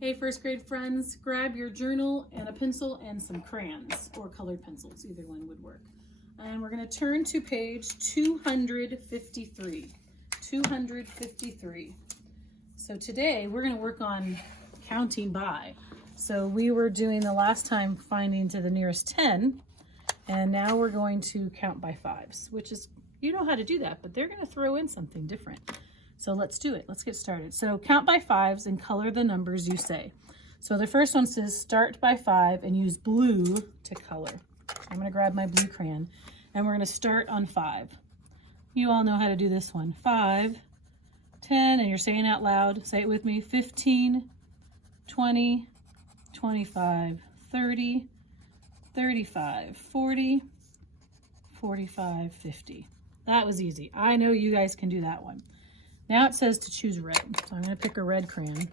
Hey, first grade friends, grab your journal and a pencil and some crayons or colored pencils. Either one would work. And we're going to turn to page 253. 253. So today we're going to work on counting by. So we were doing the last time finding to the nearest 10, and now we're going to count by fives, which is, you know how to do that, but they're going to throw in something different. So let's do it. Let's get started. So count by fives and color the numbers you say. So the first one says start by 5 and use blue to color. I'm going to grab my blue crayon and we're going to start on 5. You all know how to do this one. 5, 10, and you're saying out loud, say it with me, 15, 20, 25, 30, 35, 40, 45, 50. That was easy. I know you guys can do that one. Now it says to choose red, so I'm going to pick a red crayon.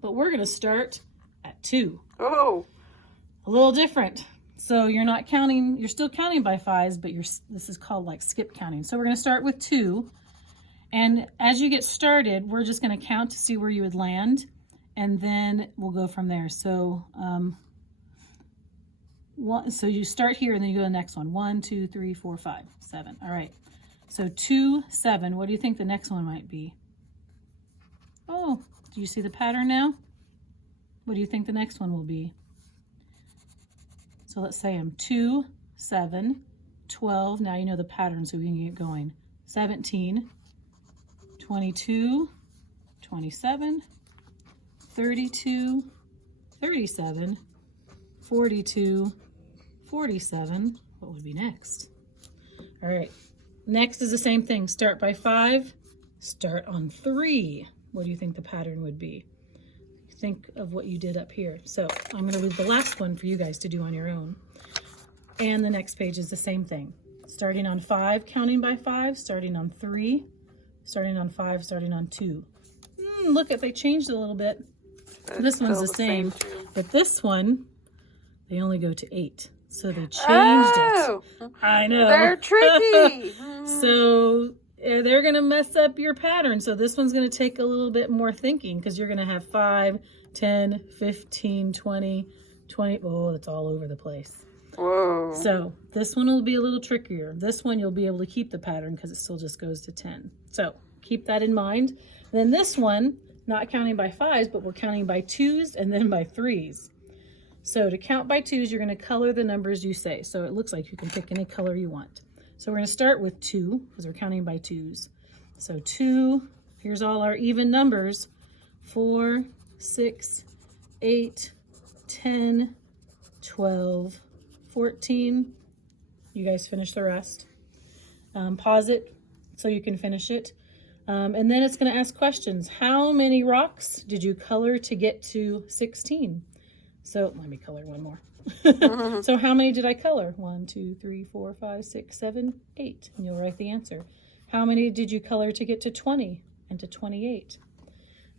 But we're going to start at 2. Oh. A little different. So you're not counting, you're still counting by fives, but this is called like skip counting. So we're going to start with 2. And as you get started, we're just going to count to see where you would land. And then we'll go from there. So, so you start here and then you go to the next one. 1, 2, 3, 4, 5, 7. All right. So 2, 7. What do you think the next one might be? Oh, do you see the pattern now? What do you think the next one will be? So let's say I'm 2, 7, 12. Now you know the pattern, so we can get going. 17, 22, 27, 32, 37, 42, 47. What would be next? All right. Next is the same thing. Start by 5, start on 3. What do you think the pattern would be? Think of what you did up here. So I'm going to leave the last one for you guys to do on your own. And the next page is the same thing. Starting on 5, counting by 5, starting on 3, starting on 5, starting on 2. Look, if they changed a little bit. This one's the same, but this one, they only go to 8. So they changed it. I know. They're tricky. So they're going to mess up your pattern. So this one's going to take a little bit more thinking because you're going to have 5, 10, 15, 20, 20. Oh, it's all over the place. Whoa. So this one will be a little trickier. This one you'll be able to keep the pattern because it still just goes to 10. So keep that in mind. Then this one, not counting by 5s, but we're counting by 2s and then by 3s. So to count by 2s, you're going to color the numbers you say. So it looks like you can pick any color you want. So we're going to start with 2 because we're counting by 2s. So 2, here's all our even numbers. 4, 6, 8, 10, 12, 14. You guys finish the rest. Pause it so you can finish it. And then it's going to ask questions. How many rocks did you color to get to 16? So let me color one more. So how many did I color? 1, 2, 3, 4, 5, 6, 7, 8. And you'll write the answer. How many did you color to get to 20 and to 28?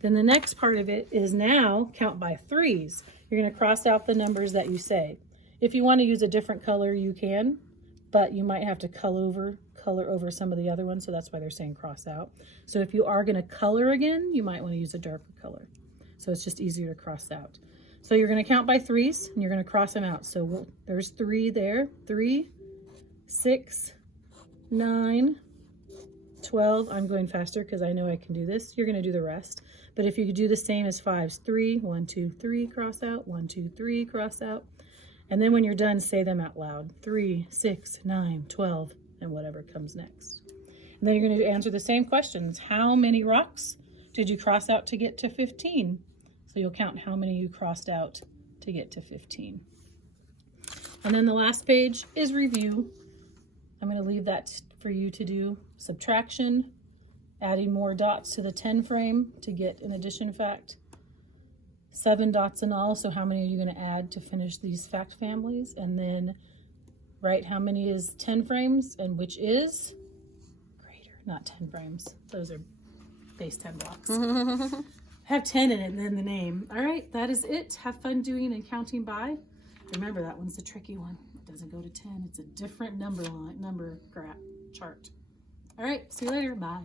Then the next part of it is now count by 3s. You're going to cross out the numbers that you say. If you want to use a different color, you can, but you might have to color over some of the other ones, so that's why they're saying cross out. So if you are going to color again, you might want to use a darker color. So it's just easier to cross out. So you're going to count by 3s, and you're going to cross them out. So there's 3 there. 3, 6, 9, 12. I'm going faster because I know I can do this. You're going to do the rest. But if you could do the same as 5s, 3, 1, 2, 3, cross out, 1, 2, 3, cross out. And then when you're done, say them out loud. 3, 6, 9, 12, and whatever comes next. And then you're going to answer the same questions. How many rocks did you cross out to get to 15? So you'll count how many you crossed out to get to 15. And then the last page is review. I'm going to leave that for you to do. Subtraction, adding more dots to the 10 frame to get an addition fact. 7 dots in all, so how many are you going to add to finish these fact families? And then write how many is 10 frames and which is greater, not 10 frames. Those are base 10 blocks. Have 10 in it and then the name. All right, that is it. Have fun doing and counting by. Remember, that one's the tricky one. It doesn't go to 10. It's a different number chart. All right, see you later. Bye.